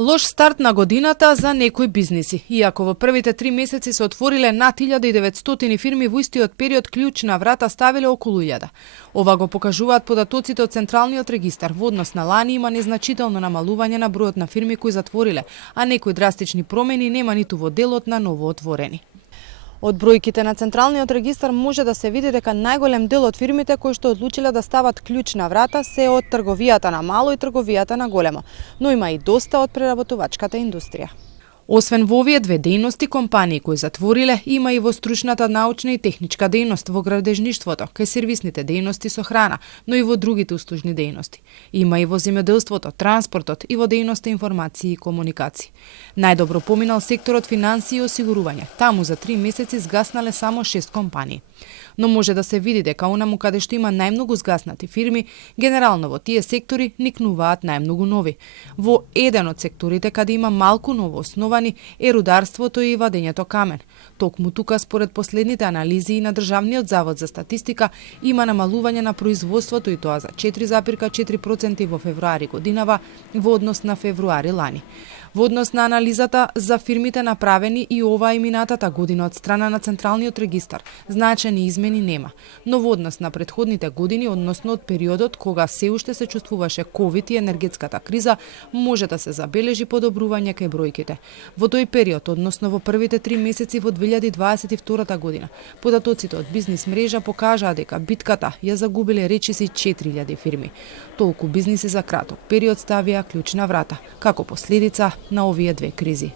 Лош старт на годината за некои бизниси. Иако во првите 3 месеци се отвориле над 1900 фирми, во истиот период клjučна врата ставиле околу 1000. Ова го покажуваат податоците од Централниот регистар. Во однос на лани има незначително намалување на бројот на фирми кои затвориле, а некои драстични промени нема ниту во делот на новоотворени. Од бројките на Централниот регистар може да се види дека најголем дел од фирмите кои што одлучиле да стават клjučна врата се од трговијата на мало и трговијата на големо, но има и доста од преработувачката индустрија. Освен во овие две дејности, компании кои затвориле, има и во стручната научна и техничка дејност, во градежништвото, кај сервисните дејности со храна, но и во другите услужни дејности. Има и во земјоделството, транспортот и во дејноста информации и комуникации. Најдобро поминал секторот финансии и осигурување. Таму за 3 месеци згаснале само 6 компании. Но може да се види дека онаму каде што има најмногу згаснати фирми, генерално во тие сектори никнуваат најмногу нови. Во еден од секторите каде има малку ново основани е рударството и вадењето камен. Токму тука, според последните анализи на Државниот завод за статистика, има намалување на производството и тоа за 4,4% во февруари годинава во однос на февруари лани. Во однос на анализата за фирмите направени и оваа и минатата година од страна на Централниот регистар, значајни измени нема. Но во однос на претходните години, односно од периодот кога се уште се чувствуваше ковид и енергетската криза, може да се забележи подобрување кај бројките. Во тој период, односно во првите 3 месеци во 2022 година, податоците од бизнис мрежа покажаа дека битката ја загубиле речиси 4000 фирми. Толку бизниси за краток период ставија клjučна врата, како последица на овие две кризи.